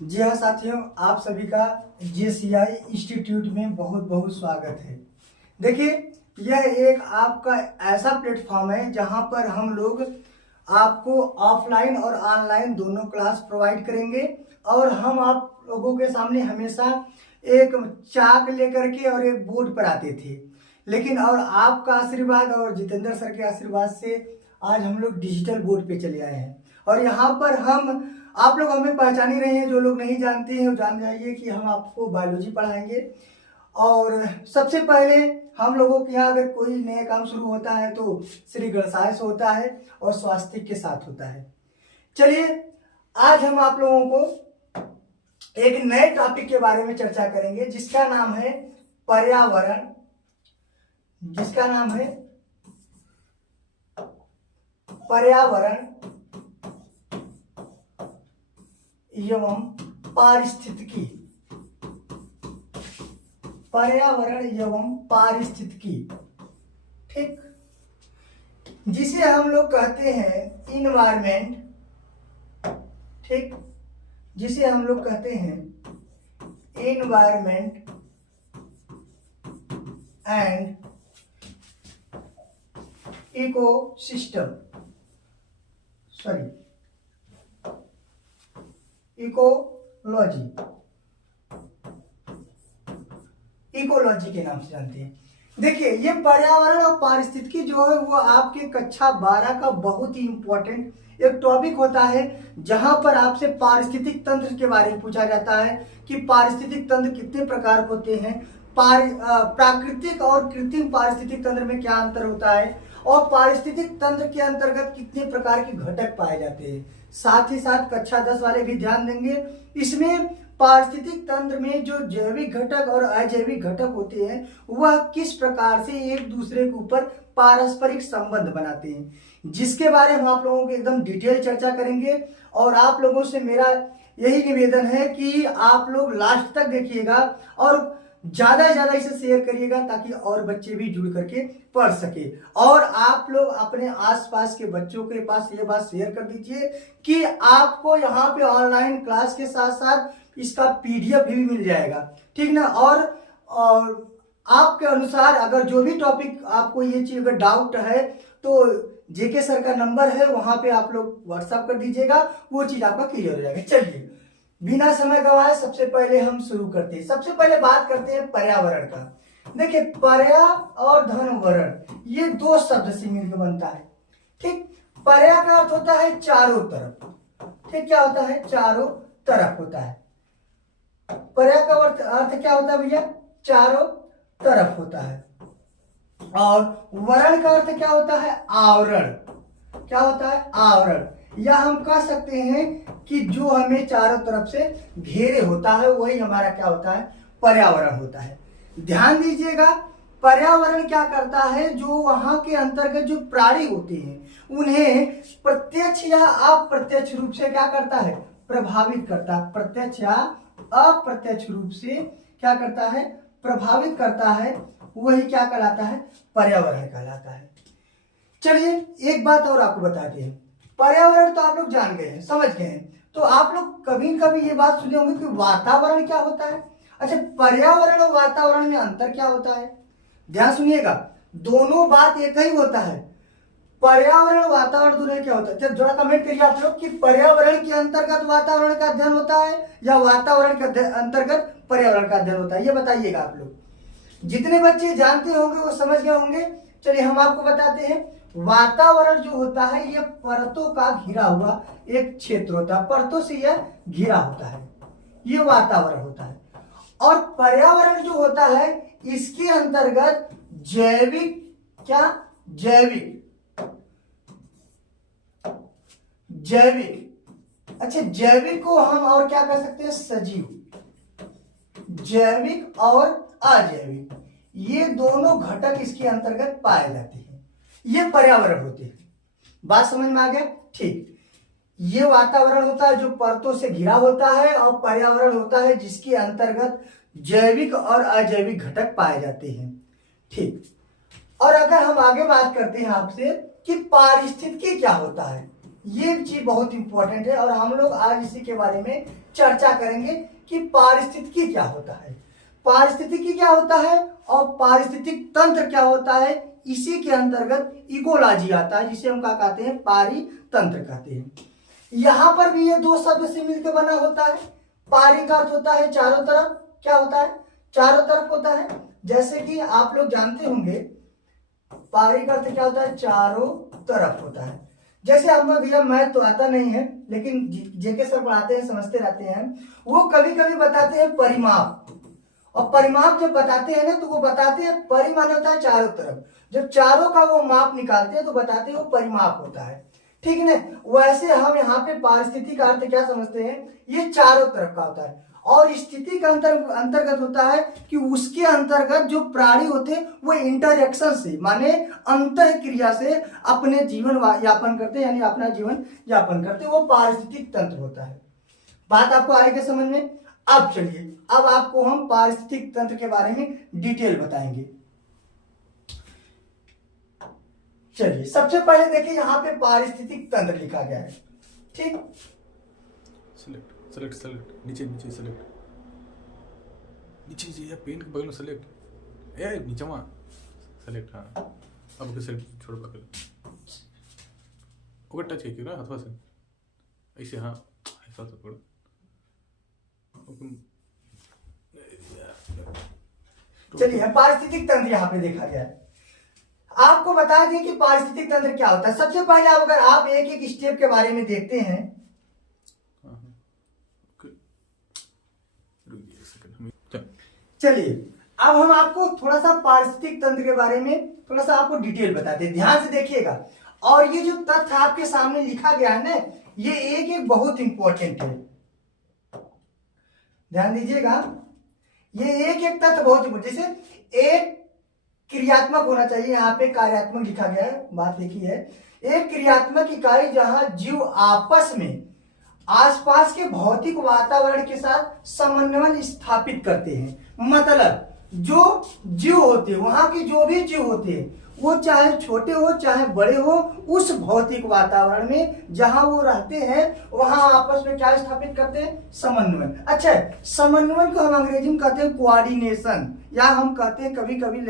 जी हाँ साथियों, आप सभी का JCI इंस्टीट्यूट में बहुत बहुत स्वागत है। देखिए, यह एक आपका ऐसा प्लेटफॉर्म है जहां पर हम लोग आपको ऑफलाइन और ऑनलाइन दोनों क्लास प्रोवाइड करेंगे और हम आप लोगों के सामने हमेशा एक चाक लेकर के और एक बोर्ड पर आते थे, लेकिन और आपका आशीर्वाद और जितेंद्र सर के आशीर्वाद से आज हम लोग डिजिटल बोर्ड पे चले आए हैं। और यहाँ पर हम आप लोग हमें पहचान ही रहे हैं। जो लोग नहीं जानते हैं वो जान जाइए कि हम आपको बायोलॉजी पढ़ाएंगे। और सबसे पहले हम लोगों के यहाँ अगर कोई नया काम शुरू होता है तो श्री गणेशाय से होता है और स्वास्तिक के साथ होता है। चलिए, आज हम आप लोगों को एक नए टॉपिक के बारे में चर्चा करेंगे जिसका नाम है पर्यावरण। जिसका नाम है पर्यावरण एवं पारिस्थितिकी। पर्यावरण एवं पारिस्थितिकी, ठीक, जिसे हम लोग कहते हैं इन्वायरमेंट। ठीक, जिसे हम लोग कहते हैं environment and ecosystem, sorry ecology, ecology के नाम से जानते हैं। देखिए, ये पर्यावरण और पारिस्थितिकी जो है वो आपके कक्षा 12 का बहुत ही इंपॉर्टेंट एक टॉपिक होता है, जहां पर आपसे पारिस्थितिक तंत्र के बारे में पूछा जाता है कि पारिस्थितिक तंत्र कितने प्रकार होते हैं, प्राकृतिक और कृत्रिम पारिस्थितिक तंत्र में क्या अंतर होता है, और पारिस्थितिक तंत्र के अंतर्गत कितने प्रकार के घटक पाए जाते हैं। साथ ही साथ कक्षा 10 वाले भी ध्यान देंगे। इसमें पारिस्थितिक तंत्र में जो जैविक घटक और अजैविक घटक होते हैं वह किस प्रकार से एक दूसरे के ऊपर पारस्परिक संबंध बनाते हैं, जिसके बारे में हम आप लोगों को एकदम डिटेल चर्चा करेंगे। और आप लोगों से मेरा यही निवेदन है कि आप लोग लास्ट तक देखिएगा और ज्यादा से ज्यादा इसे शेयर करिएगा ताकि और बच्चे भी जुड़ करके पढ़ सके। और आप लोग अपने आसपास के बच्चों के पास ये बात शेयर कर दीजिए कि आपको यहाँ पे ऑनलाइन क्लास के साथ साथ इसका PDF भी मिल जाएगा, ठीक ना। और आपके अनुसार अगर जो भी टॉपिक आपको ये चीज अगर डाउट है तो JK सर का नंबर है, वहां पे आप लोग व्हाट्सएप कर दीजिएगा, वो चीज आपका क्लियर हो जाएगा। चलिए, बिना समय गवाए सबसे पहले हम शुरू करते हैं। सबसे पहले बात करते हैं पर्यावरण का। देखिए, पर्या और धनवरण ये दो शब्द से मिलकर बनता है। ठीक, पर्या का अर्थ होता है चारों तरफ। ठीक, क्या होता है? चारों तरफ होता है। पर्या का अर्थ क्या होता है भैया? चारों तरफ होता है। और वरण का अर्थ क्या होता है? आवरण। क्या होता है? आवरण। या हम कह सकते हैं कि जो हमें चारों तरफ से घेरे होता है वही हमारा क्या होता है? पर्यावरण होता है। ध्यान दीजिएगा, पर्यावरण क्या करता है? जो वहां के अंतर्गत जो प्राणी होते हैं उन्हें प्रत्यक्ष या अप्रत्यक्ष रूप से क्या करता है? प्रभावित करता है। प्रत्यक्ष या अप्रत्यक्ष रूप से क्या करता है? प्रभावित करता है। वही क्या कहलाता है? पर्यावरण कहलाता है। चलिए, एक बात और आपको बताते हैं। पर्यावरण तो आप लोग जान गए हैं, समझ गए हैं। तो आप लोग कभी कभी ये बात सुने होंगे कि वातावरण क्या होता है। अच्छा, पर्यावरण और वातावरण में अंतर क्या होता है? ध्यान सुनिएगा, दोनों बात एक ही होता है। पर्यावरण वातावरण दोनों क्या होता है? जरा कमेंट करिए आप लोग कि पर्यावरण के अंतर्गत वातावरण का अध्ययन होता है या वातावरण के अंतर्गत पर्यावरण का अध्ययन होता है, ये बताइएगा आप लोग। जितने बच्चे जानते होंगे वो समझ गए होंगे। चलिए, हम आपको बताते हैं। वातावरण जो होता है ये परतों का घिरा हुआ एक क्षेत्र होता है। परतों से यह घिरा होता है, ये वातावरण होता है। और पर्यावरण जो होता है इसके अंतर्गत जैविक, क्या? जैविक, जैविक। अच्छा, जैविक को हम और क्या कर सकते हैं? सजीव। जैविक और अजैविक, ये दोनों घटक इसके अंतर्गत पाए जाते हैं। ये पर्यावरण होते हैं। बात समझ में आ गया? ठीक, ये वातावरण होता है जो परतों से घिरा होता है, और पर्यावरण होता है जिसके अंतर्गत जैविक और अजैविक घटक पाए जाते हैं। ठीक, और अगर हम आगे बात करते हैं आपसे कि पारिस्थितिकी क्या होता है, ये चीज बहुत इंपॉर्टेंट है और हम लोग आज इसी के बारे में चर्चा करेंगे कि पारिस्थितिकी क्या होता है, पारिस्थितिकी क्या होता है और पारिस्थितिक तंत्र क्या होता है। इसी के अंतर्गत इकोलॉजी आता है, जिसे हम क्या कहते हैं, पारितंत्र कहते हैं। यहां पर भी ये दो शब्द से मिलकर बना होता है। पारी का अर्थ होता है चारों तरफ, क्या होता है, चारों तरफ होता है। जैसे कि आप लोग जानते होंगे पारी का अर्थ क्या होता है, चारों तरफ होता है। जैसे हम भैया मैथ तो आता नहीं है, लेकिन जेके सर पढ़ाते हैं, समझते रहते हैं, वो कभी कभी बताते हैं परिमाप, और परिमाप जब बताते हैं ना तो वो बताते हैं परिमाण होता है चारों तरफ, जब चारों का वो माप निकालते हैं तो बताते हैं वो परिमाप होता है, ठीक है ना। वैसे हम यहाँ पे पारिस्थितिकी का अर्थ क्या समझते हैं, ये चारों तरफ का होता है, और स्थिति का अंतर्गत होता है कि उसके अंतर्गत जो प्राणी होते हैं वो इंटरएक्शन से, माने अंतः क्रिया से अपने जीवन यापन करते हैं, यानी अपना जीवन यापन करते हैं, वो पारिस्थितिक तंत्र होता है। बात आपको आ रही है समझ में। अब चलिए, अब आपको हम पारिस्थितिक तंत्र के बारे में डिटेल बताएंगे। चलिए सबसे पहले देखिए यहाँ पे पारिस्थितिक तंत्र लिखा गया है, ठीक। सेलेक्ट सेलेक्ट सेलेक्ट, नीचे नीचे सेलेक्ट, नीचे नीचे पेन के बगल में सेलेक्ट, ए नीचे वहाँ सेलेक्ट, हाँ अब ओके सेलेक्ट छोड़ बगल, ओके टच है क्यों हाथ से ऐसे, हाँ ऐसा तो पकड़ो, चलिए पारिस्थितिक तंत्र यहाँ पे देखा गया है। आपको बता दें कि पारिस्थितिक तंत्र क्या होता है। सबसे पहले अगर आप एक एक स्टेप के बारे में देखते हैं, चलिए अब हम आपको थोड़ा सा पारिस्थितिक तंत्र के बारे में थोड़ा सा आपको डिटेल बताते हैं, ध्यान से देखिएगा। और ये जो तथ्य आपके सामने लिखा गया है ना, ये एक एक बहुत इंपॉर्टेंट है, ध्यान दीजिएगा। ये एक एक तथ्य बहुत इंपॉर्टेंट, जैसे एक क्रियात्मक होना चाहिए, यहाँ पे कार्यात्मक लिखा गया है, बात देखी है। एक क्रियात्मक इकाई जहां जीव आपस में आसपास के भौतिक वातावरण के साथ समन्वय स्थापित करते हैं। मतलब जो जीव होते हैं, वहां के जो भी जीव होते हैं, वो चाहे छोटे हो चाहे बड़े हो, उस भौतिक वातावरण में जहां वो रहते हैं वहां आपस में क्या स्थापित करते हैं, समन्वय। अच्छा, समन्वय को हम अंग्रेजी में कहते हैं कोऑर्डिनेशन, या हम कहते हैं कभी कभी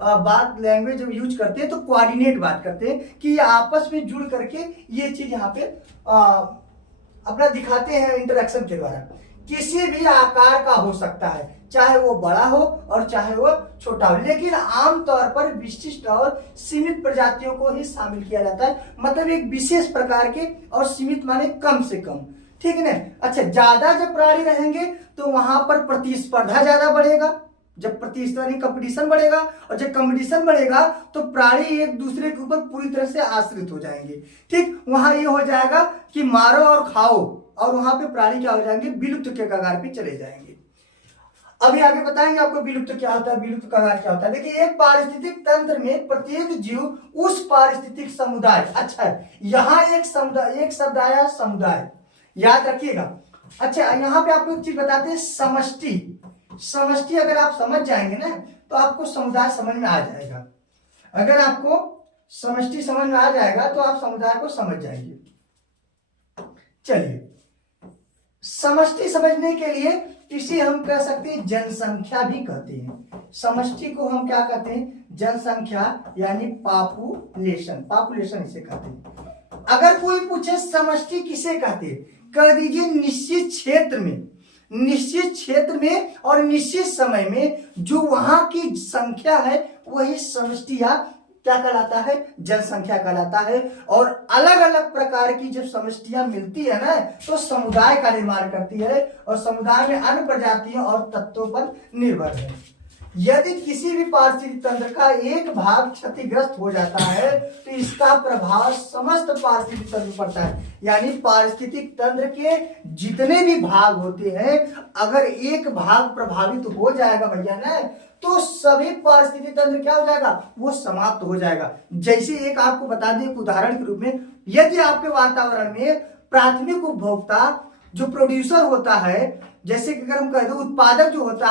बात लैंग्वेज जब यूज करते हैं तो कोऑर्डिनेट बात करते हैं कि ये आपस में जुड़ करके ये चीज यहाँ पे अपना दिखाते हैं इंटरेक्शन के द्वारा। किसी भी आकार का हो सकता है, चाहे वो बड़ा हो और चाहे वो छोटा हो, लेकिन आमतौर पर विशिष्ट और सीमित प्रजातियों को ही शामिल किया जाता है। मतलब एक विशेष प्रकार के, और सीमित माने कम से कम, ठीक है ना। अच्छा, ज्यादा जब प्राणी रहेंगे तो वहां पर प्रतिस्पर्धा ज्यादा बढ़ेगा, जब प्रतिस्पर्धा कंपटीशन बढ़ेगा, और जब कंपटीशन बढ़ेगा तो प्राणी एक दूसरे के ऊपर पूरी तरह से आश्रित हो जाएंगे, ठीक। वहां ये हो जाएगा कि मारो और खाओ, और वहां पे प्राणी क्या हो जाएंगे, विलुप्त के कगार पे चले जाएंगे। अभी आगे बताएंगे आपको विलुप्त क्या होता है, विलुप्त कगार क्या होता है। देखिए, एक पारिस्थितिक तंत्र में प्रत्येक जीव उस पारिस्थितिक समुदाय, अच्छा यहाँ एक समुदाय, एक शब्द आया समुदाय, याद रखिएगा। अच्छा, यहाँ पे आपको एक चीज बताते हैं, समष्टि। समष्टि अगर आप समझ जाएंगे ना तो आपको समुदाय समझ में आ जाएगा। अगर आपको समष्टि समझ में आ जाएगा तो आप समुदाय को समझ जाएंगे। चलिए, समष्टि समझने के लिए इसे हम कह सकते हैं जनसंख्या भी कहते हैं। समष्टि को हम क्या कहते हैं, जनसंख्या, यानी पॉपुलेशन, पॉपुलेशन इसे कहते हैं। अगर कोई पूछे समष्टि किसे कहते हैं, कह दीजिए निश्चित क्षेत्र में, निश्चित क्षेत्र में और निश्चित समय में जो वहां की संख्या है वही समष्टि या क्या कहलाता है, जनसंख्या कहलाता है। और अलग अलग प्रकार की जब समष्टियां मिलती है ना तो समुदाय का निर्माण करती है, और समुदाय में अन्य प्रजातियों और तत्वों पर निर्भर है। यदि किसी भी पारिस्थितिक तंत्र का एक भाग क्षतिग्रस्त हो जाता है तो इसका प्रभाव समस्त पारिस्थितिक तंत्र पर पड़ता है। यानी पारिस्थितिक तंत्र के जितने भी भाग होते हैं, अगर एक भाग प्रभावित हो जाएगा भैया ना तो सभी पारिस्थितिक तंत्र क्या हो जाएगा, वो समाप्त हो जाएगा। जैसे एक आपको बता दें, एक उदाहरण के रूप में, यदि आपके वातावरण में प्राथमिक उपभोक्ता जो प्रोड्यूसर होता है, जैसे कि अगर हम कह दो उत्पादक जो होता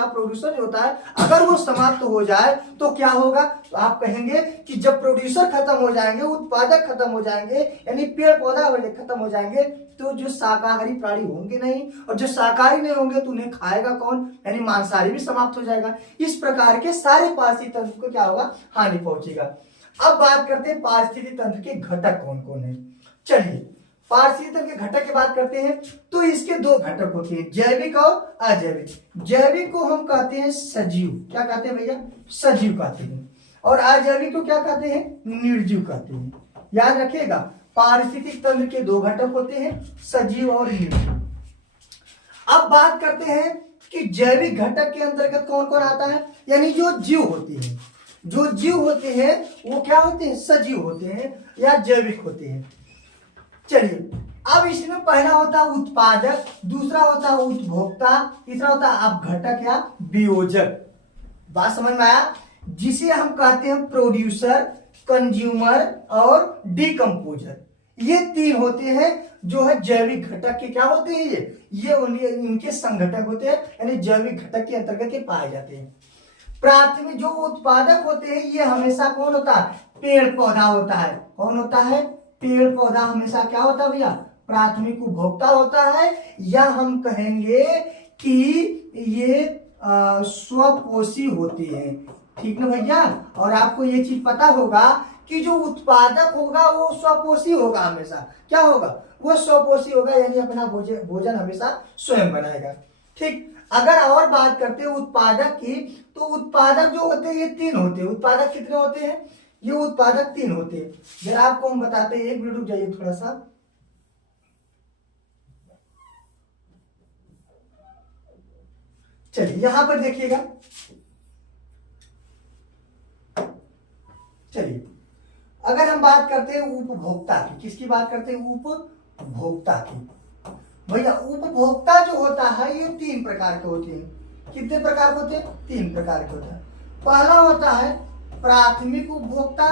है प्रोड्यूसर जो होता है, अगर वो समाप्त हो जाए तो क्या होगा? तो आप कहेंगे कि जब प्रोड्यूसर खत्म हो जाएंगे, उत्पादक खत्म हो जाएंगे, यानी पेड़ पौधा वाले खत्म हो जाएंगे, तो जो शाकाहारी प्राणी होंगे नहीं, और जो शाकाहारी नहीं होंगे तो उन्हें खाएगा कौन? यानी मांसाहारी भी समाप्त हो जाएगा। इस प्रकार के सारे पारिस्थितिक तंत्र को क्या होगा? हानि पहुंचेगा। अब बात करते हैं पारिस्थितिक तंत्र के घटक कौन कौन है। चलिए पारिस्थितिक तंत्र के घटक की बात करते हैं, तो इसके दो घटक होते हैं, जैविक और अजैविक। जैविक को हम कहते हैं सजीव, क्या कहते हैं भैया? सजीव कहते हैं। और अजैविक को क्या कहते हैं? निर्जीव कहते हैं। याद रखिएगा, पारिस्थितिक तंत्र के दो घटक होते हैं, सजीव और निर्जीव। अब बात करते हैं कि जैविक घटक के अंतर्गत कौन कौन आता है, यानी जो जीव होते हैं। जो जीव होते हैं वो क्या होते हैं? सजीव होते हैं या जैविक होते हैं। चलिए अब इसमें पहला होता है उत्पादक, दूसरा होता है उपभोक्ता, तीसरा होता है अपघटक या वियोजक। बात समझ में आया? जिसे हम कहते हैं प्रोड्यूसर, कंज्यूमर और डिकम्पोजर। ये तीन होते हैं जो है जैविक घटक के क्या होते हैं? ये इनके संघटक होते हैं, यानी जैविक घटक के अंतर्गत ये पाए जाते हैं। प्राथमिक जो उत्पादक होते हैं ये हमेशा कौन होता है? पेड़ पौधा होता है। कौन होता है? पेड़ पौधा हमेशा क्या होता है भैया? प्राथमिक उपभोक्ता होता है, या हम कहेंगे कि ये स्वपोषी होते हैं। ठीक ना भैया? और आपको ये चीज पता होगा कि जो उत्पादक होगा वो स्वपोषी होगा, हमेशा क्या होगा? वो स्वपोषी होगा, यानी अपना भोजन हमेशा स्वयं बनाएगा। ठीक, अगर और बात करते हैं उत्पादक की, तो उत्पादक जो होते हैं ये तीन होते हैं। उत्पादक कितने होते हैं? ये उत्पादक तीन होते हैं। जरा आपको हम बताते हैं, एक मिनट रुक जाइए थोड़ा सा। चलिए यहां पर देखिएगा, चलिए अगर हम बात करते हैं उपभोक्ता की, किसकी बात करते हैं? उपभोक्ता की। भैया उपभोक्ता जो होता है ये तीन प्रकार के होते हैं। कितने प्रकार के होते हैं? तीन प्रकार के होता है। पहला होता है प्राथमिक उपभोक्ता,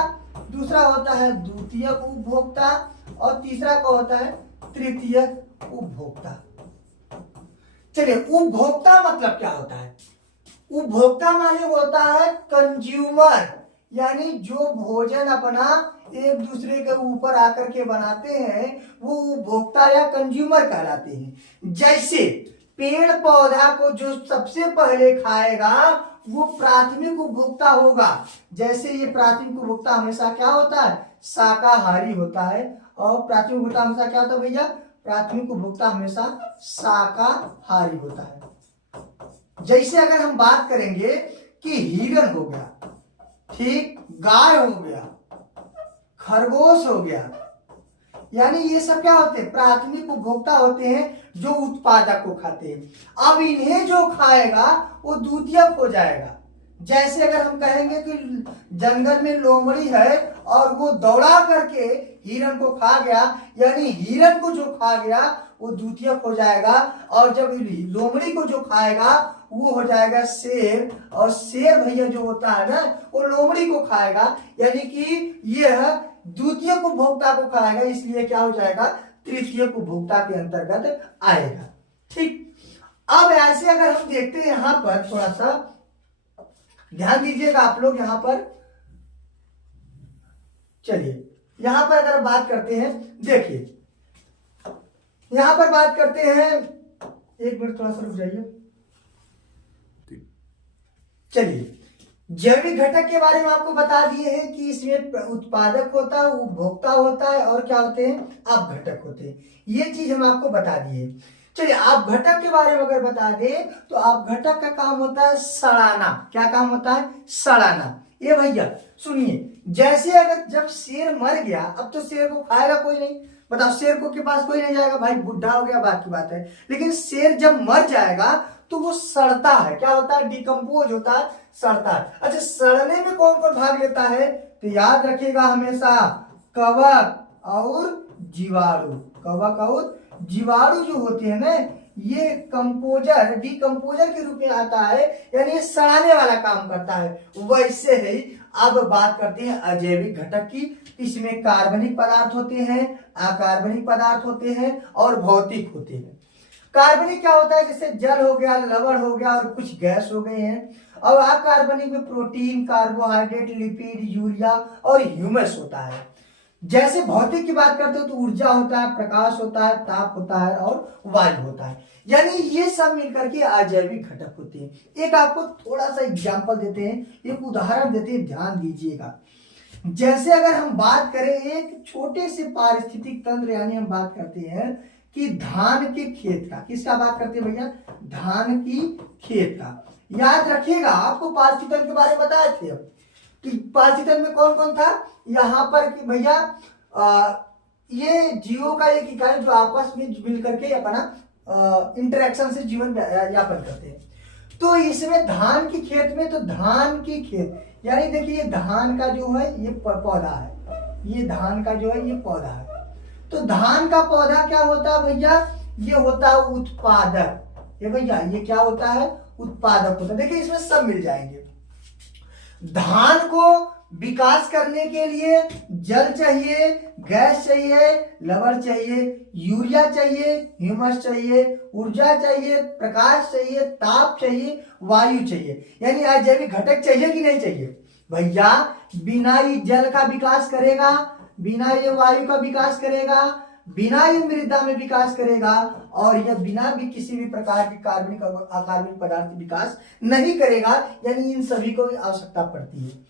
दूसरा होता है द्वितीयक उपभोक्ता, और तीसरा का होता है तृतीयक उपभोक्ता। चलिए उपभोक्ता मतलब क्या होता है? उपभोक्ता माने होता है कंज्यूमर, यानी जो भोजन अपना एक दूसरे के ऊपर आकर के बनाते हैं वो उपभोक्ता या कंज्यूमर कहलाते हैं। जैसे पेड़ पौधा को जो सबसे पहले खाएगा वो प्राथमिक उपभोक्ता होगा। जैसे ये प्राथमिक उपभोक्ता हमेशा क्या होता है? शाकाहारी होता है। और प्राथमिक उपभोक्ता हमेशा क्या होता है भैया? प्राथमिक उपभोक्ता हमेशा शाकाहारी होता है। जैसे अगर हम बात करेंगे कि हिरण हो गया, ठीक, गाय हो गया, खरगोश हो गया, यानी ये सब क्या होते हैं? प्राथमिक उपभोक्ता होते हैं जो उत्पादक को खाते हैं। अब इन्हें जो खाएगा वो द्वितीयक हो जाएगा। जैसे अगर हम कहेंगे कि जंगल में लोमड़ी है और वो दौड़ा करके हिरण को खा गया, यानी हिरण को जो खा गया वो द्वितीयक हो जाएगा। और जब लोमड़ी को जो खाएगा वो हो जाएगा शेर, और शेर भैया जो होता है ना वो लोमड़ी को खाएगा, यानी कि यह द्वितीयक उपभोक्ता को खाएगा, इसलिए क्या हो जाएगा? तृतीयक उपभोक्ता के अंतर्गत आएगा। ठीक, अब ऐसे अगर हम देखते हैं यहां पर थोड़ा सा ध्यान दीजिएगा आप लोग यहां पर। चलिए यहां पर अगर बात करते हैं, देखिए यहां पर बात करते हैं, एक मिनट थोड़ा सा रुक जाइए। चलिए जैविक घटक के बारे में आपको बता दिए हैं कि इसमें उत्पादक होता है, उपभोक्ता होता है, और क्या होते हैं? अपघटक होते हैं। ये चीज हम आपको बता दिए। चलिए अपघटक के बारे में अगर बता दें तो अपघटक का काम होता है सड़ाना। क्या काम होता है? सड़ाना। ये भैया सुनिए, जैसे अगर जब शेर मर गया, अब तो शेर को खाएगा कोई नहीं, बताओ शेर को के पास कोई नहीं जाएगा, भाई बुढ़ा हो गया बात की बात है। लेकिन शेर जब मर जाएगा तो वो सड़ता है। क्या होता है? डिकम्पोज होता है, सड़ता है। अच्छा, सड़ने में कौन कौन भाग लेता है? तो याद रखिएगा हमेशा कवक और जीवाणु। कवक और जीवाणु जो होते हैं ना, ये डिकम्पोजर के रूप में आता है, यानी ये सड़ाने वाला काम करता है। वैसे ही अब बात करते हैं अजैविक घटक की। इसमें कार्बनिक पदार्थ होते हैं, अकार्बनिक पदार्थ होते हैं और भौतिक होते हैं। कार्बनिक क्या होता है, जैसे जल हो गया, लवण हो गया और कुछ गैस हो गए हैं। और अकार्बनिक में प्रोटीन, कार्बोहाइड्रेट, लिपिड, यूरिया और ह्यूमस होता है। जैसे भौतिक की बात करते हो तो ऊर्जा होता है, प्रकाश होता है, ताप होता है और वायु होता है। यानी ये सब मिलकर के अजैविक घटक होते हैं। एक आपको थोड़ा सा एग्जांपल देते हैं, एक उदाहरण देते हैं, ध्यान दीजिएगा। जैसे अगर हम बात करें एक छोटे से पारिस्थितिक तंत्र, यानी हम बात करते हैं कि धान के खेत का, किसका बात करते हैं भैया, धान की खेत का। याद रखिएगा, आपको पारिस्थितिक तंत्र के बारे में बताए थे कि पारिस्थितिक तंत्र में कौन कौन था। यहाँ पर कि भैया ये जीवों का एक इकाई जो आपस में मिलकर के अपना इंटरेक्शन से जीवन यापन करते हैं। तो इसमें धान की खेत में, तो धान की खेत यानी देखिए ये धान का जो है ये पौधा है, ये धान का जो है ये पौधा है। तो धान का पौधा क्या होता है भैया, ये होता है उत्पादक। ये भैया ये क्या होता है, उत्पादक होता है। देखिए इसमें सब मिल जाएंगे। धान को विकास करने के लिए जल चाहिए, गैस चाहिए, लवण चाहिए, यूरिया चाहिए, ह्यूमस चाहिए, ऊर्जा चाहिए, प्रकाश चाहिए, ताप चाहिए, वायु चाहिए। यानी अजैविक घटक चाहिए कि नहीं चाहिए भैया। बिना ये जल का विकास करेगा, बिना ये वायु का विकास करेगा, बिना ये मृदा में विकास करेगा, और यह बिना भी किसी भी प्रकार के कार्बनिक और अकार्बनिक पदार्थ विकास नहीं करेगा। यानी इन सभी को आवश्यकता पड़ती है।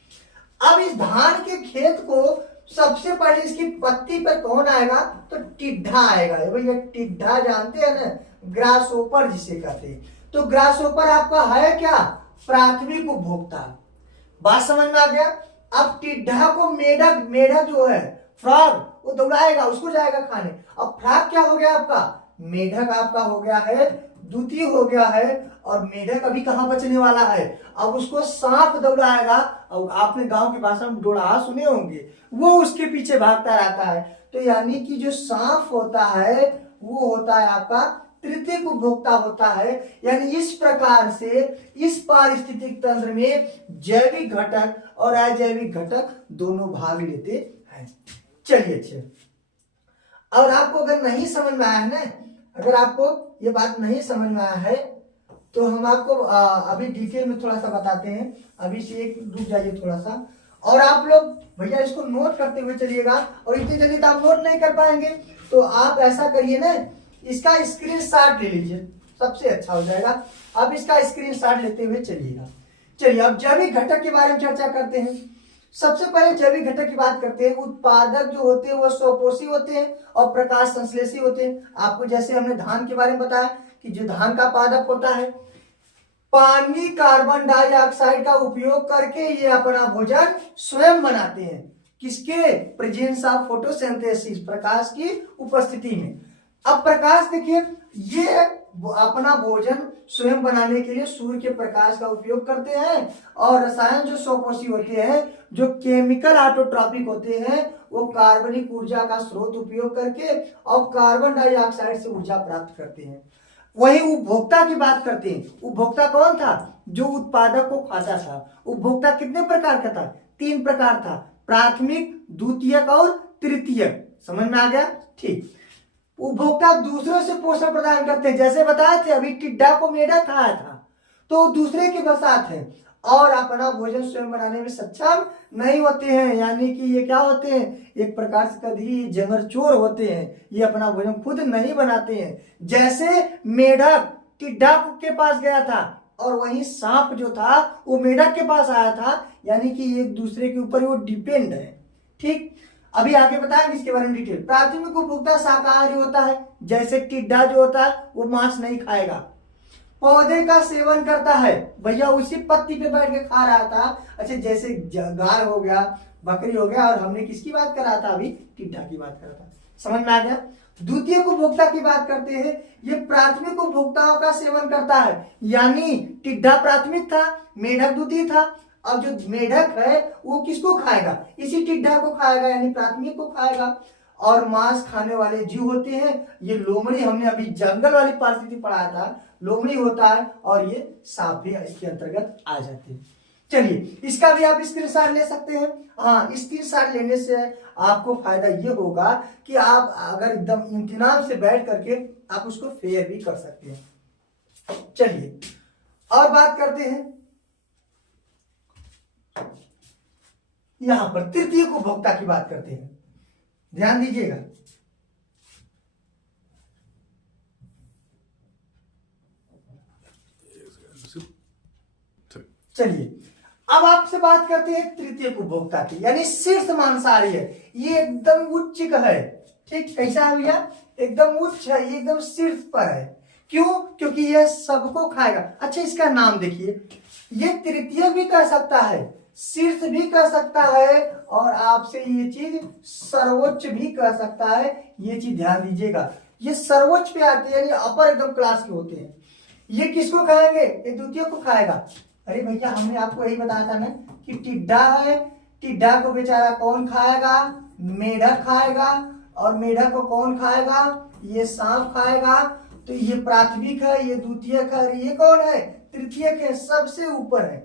अब इस धान के खेत को सबसे पहले इसकी पत्ती पर कौन आएगा, तो टिड्ढा आएगा। भैया टिड्ढा जानते हैं ना, ग्रासओपर जिसे कहते हैं। तो ग्रासओपर आपका है क्या, प्राथमिक उपभोक्ता। बात समझ में आ गया। अब टिड्ढा को मेढक, मेढक जो है फ्रॉग, वो दौड़ाएगा, उसको जाएगा खाने। अब फ्रॉग क्या हो गया आपका, मेढक आपका हो गया है, द्वितीय हो गया है। और मेढक अभी कहाँ बचने वाला है, अब उसको सांप दौड़ाएगा। और आपने गांव की भाषा में डोड़ाहा सुने होंगे, वो उसके पीछे भागता रहता है। तो यानी कि जो सांप होता है वो होता है आपका तृतीय उपभोक्ता होता है। यानी इस प्रकार से इस पारिस्थितिक तंत्र में जैविक घटक और अजैविक घटक दोनों भाग लेते हैं। चलिए अच्छे, और आपको अगर नहीं समझ में आया है ना, अगर आपको ये बात नहीं समझ में आया है तो हम आपको अभी डिटेल में थोड़ा सा बताते हैं। अभी से एक रुक जाइए थोड़ा सा, और आप लोग भैया इसको नोट करते हुए चलिएगा। और इतनी जल्दी तो आप नोट नहीं कर पाएंगे, तो आप ऐसा करिए ना, इसका स्क्रीनशॉट ले लीजिए, सबसे अच्छा हो जाएगा। आप इसका स्क्रीनशॉट लेते हुए चलिएगा। चलिए अब जैविक घटक के बारे में चर्चा करते हैं। सबसे पहले जैविक घटक की बात करते हैं। उत्पादक जो होते हैं वो स्वपोषी होते हैं और प्रकाश संश्लेषी होते हैं। आपको जैसे हमने धान के बारे में बताया कि जो धान का पादप होता है, पानी, कार्बन डाइऑक्साइड का उपयोग करके ये अपना भोजन स्वयं बनाते हैं। किसके, प्रेजेंस ऑफ फोटोसिंथेसिस, प्रकाश की उपस्थिति में। अब प्रकाश देखिए, ये अपना भोजन स्वयं बनाने के लिए सूर्य के प्रकाश का उपयोग करते हैं। और रसायन जो स्वपोषी होते हैं, जो केमिकल ऑटोट्रॉपिक होते हैं, वो कार्बनिक ऊर्जा का स्रोत उपयोग करके और कार्बन डाइऑक्साइड से ऊर्जा प्राप्त करते हैं। वही उपभोक्ता की बात करते हैं। उपभोक्ता कौन था, जो उत्पादक को खाता था। उपभोक्ता कितने प्रकार का था, 3 प्रकार था, प्राथमिक, द्वितीयक और तृतीयक। समझ में आ गया, ठीक। उपभोक्ता दूसरों से पोषण प्रदान करते हैं, जैसे बताए थे अभी टिड्डा को मेढक खाया था, तो दूसरे के बसात है और अपना भोजन स्वयं बनाने में सक्षम नहीं होते हैं। यानी कि ये क्या होते हैं, एक प्रकार से कभी जंगल चोर होते हैं, ये अपना भोजन खुद नहीं बनाते हैं। जैसे मेढक टिड्डा के पास गया था और वहीं सांप जो था वो मेढक के पास आया था। यानी कि एक दूसरे के ऊपर वो डिपेंड है, ठीक। अभी आगे बताएंगे इसके बारे में डिटेल। प्राथमिक उपभोक्ता शाकाहारी होता है, जैसे टिड्डा जो होता है वो मांस नहीं खाएगा। पौधे का सेवन करता है, भैया उसी पत्ती पे बैठ के खा रहा था। अच्छा, जैसे गाय हो गया, बकरी हो गया, और हमने किसकी बात कर रहा था अभी, टिड्डा की बात कर रहा था। समझ में आ गया। द्वितीय उपभोक्ता की बात करते हैं, ये प्राथमिक उपभोक्ताओं का सेवन करता है। यानी टिड्डा प्राथमिक था, मेढक द्वितीय था। अब जो मेढक है वो किसको खाएगा, इसी टिड्डा को खाएगा, यानी प्राथमिक को खाएगा। और मांस खाने वाले जीव होते हैं। ये लोमड़ी, हमने अभी जंगल वाली परिस्थिति पढ़ा था, लोमड़ी होता है, और ये सांप भी इसके अंतर्गत आ जाते हैं। चलिए इसका भी आप स्क्रीनशॉट ले सकते हैं। हाँ, स्क्रीनशॉट लेने से आपको फायदा ये होगा कि आप अगर एकदम इम्तिनान से बैठ करके आप उसको फेयर भी कर सकते हैं। चलिए और बात करते हैं यहां पर तृतीयक उपभोक्ता की बात करते हैं, ध्यान दीजिएगा। चलिए अब आपसे बात करते हैं तृतीय उपभोक्ता की, यानी शीर्ष मांसाहारी है, ये एकदम उच्च है। ठीक, कैसा है भैया? एकदम उच्च है, ये एकदम शीर्ष पर है। क्यों? क्योंकि यह सबको खाएगा। अच्छा, इसका नाम देखिए, ये तृतीय भी कह सकता है, शीर्ष भी कह सकता है, और आपसे ये चीज सर्वोच्च भी कह सकता है। ये चीज ध्यान दीजिएगा, ये सर्वोच्च पे आते हैं, यानी अपर एकदम क्लास के होते हैं। ये किसको खाएंगे? ये द्वितीय को खाएगा। अरे भैया, हमने आपको यही बताया था ना कि टिड्डा है, टिड्डा को बेचारा कौन खाएगा? मेढक खाएगा। और मेढक को कौन खाएगा? ये सांप खाएगा। तो ये प्राथमिक है, ये द्वितीयक है, ये कौन है? तृतीयक है, सबसे ऊपर है।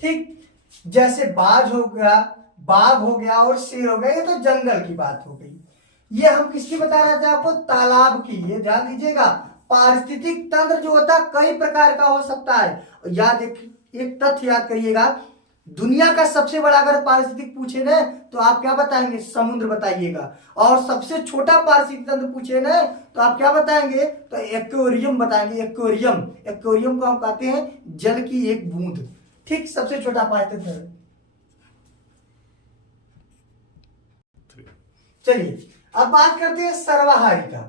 ठीक, जैसे बाज हो गया, बाघ हो गया और शेर हो गया, ये तो जंगल की बात हो गई। ये हम किसकी बता रहे थे आपको? तालाब की। ये ध्यान दीजिएगा, पारिस्थितिक तंत्र जो होता है कई प्रकार का हो सकता है। याद एक तथ्य याद करिएगा, दुनिया का सबसे बड़ा अगर पारिस्थितिक पूछे ना तो आप क्या बताएंगे? समुद्र बताइएगा। और सबसे छोटा पारिस्थितिक तंत्र पूछे ना तो आप क्या बताएंगे? तो एक्वेरियम बताएंगे। एक्वेरियम, एक्वेरियम को हम कहते हैं जल की एक बूंद। ठीक, सबसे छोटा पारिस्थितिक तंत्र। चलिए अब बात करते हैं सर्वाहारी का।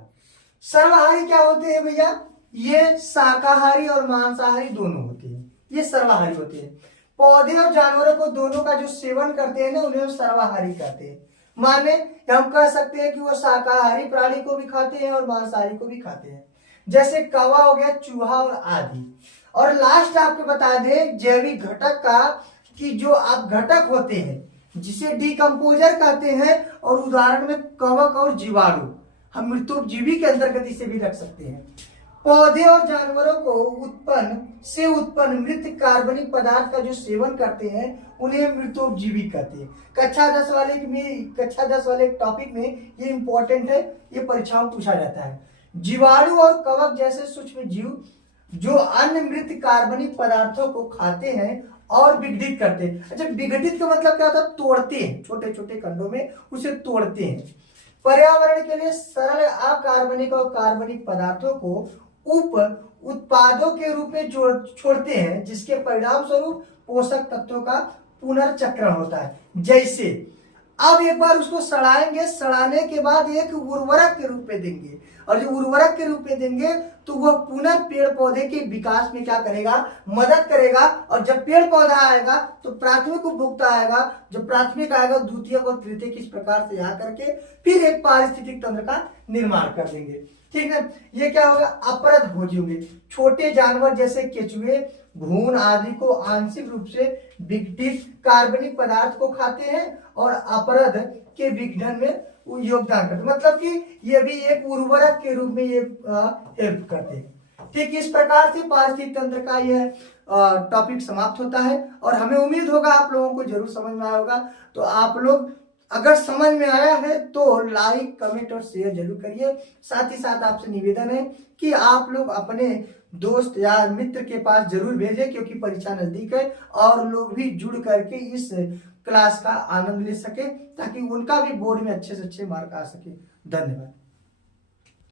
सर्वाहारी क्या होते हैं भैया? ये शाकाहारी और मांसाहारी दोनों होते हैं, ये सर्वाहारी होते हैं। पौधे और जानवरों को दोनों का जो सेवन करते हैं ना, उन्हें सर्वाहारी कहते हैं। माने हम कह सकते हैं कि वो शाकाहारी प्राणी को भी खाते हैं और मांसाहारी को भी खाते हैं, जैसे कौवा हो गया, चूहा और आदि। और लास्ट आपको बता दें जैविक घटक का, कि जो आप घटक होते हैं जिसे डिकम्पोजर कहते हैं, और उदाहरण में कवक और जीवाणु, हम मृतोपजीवी के अंतर्गत इसे भी रख सकते हैं। पौधे और जानवरों को उत्पन्न मृत कार्बनिक पदार्थ का जो सेवन करते हैं उन्हें मृतोपजीवी कहते हैं। कक्षा 10 वाले टॉपिक में ये इंपॉर्टेंट है, ये परीक्षाओं में पूछा जाता है। जीवाणु और कवक जैसे सूक्ष्म जीव जो अन्य मृत कार्बनिक पदार्थों को खाते हैं और विघटित करते हैं। अच्छा, विघटित का मतलब क्या होता है? तोड़ते हैं, छोटे छोटे खंडों में उसे तोड़ते हैं। पर्यावरण के लिए सरल अकार्बनिक और कार्बनिक पदार्थों को उप उत्पादों के रूप में छोड़ते हैं, जिसके परिणाम स्वरूप पोषक तत्वों का पुनर्चक्रण होता है। जैसे अब एक बार उसको सड़ाएंगे, सड़ाने के बाद एक उर्वरक के रूप में देंगे, और जो उर्वरक के रूप में देंगे तो वह पुनः पेड़ पौधे के विकास में क्या करेगा? मदद करेगा। और जब पेड़ पौधा आएगा तो प्राथमिक उपभोक्ता आएगा, जब प्राथमिक आएगा द्वितीयक और तृतीयक, इस प्रकार से यहाँ करके फिर एक पारिस्थितिक तंत्र का निर्माण कर देंगे। ठीक है, ये क्या होगा? अपरद भोजी होंगे। छोटे जानवर जैसे केचुए, घून आदि को आंशिक रूप से विघटित कार्बनिक पदार्थ को खाते हैं और अपरद के विघटन में योगदान करते हैं। मतलब कि ये भी एक उर्वरक के रूप में ये हेल्प करते हैं। ठीक, इस प्रकार से पारिस्थितिक तंत्र का यह टॉपिक समाप्त होता है, और हमें उम्मीद होगा आप लोगों को जरूर समझ में आया होगा। तो आप लोग अगर समझ में आया है तो लाइक, कमेंट और शेयर जरूर करिए। साथ ही साथ आपसे निवेदन है कि आप लोग अपने दोस्त या मित्र के पास जरूर भेजें, क्योंकि परीक्षा नजदीक है और लोग भी जुड़ करके इस क्लास का आनंद ले सके, ताकि उनका भी बोर्ड में अच्छे से अच्छे मार्क आ सके। धन्यवाद।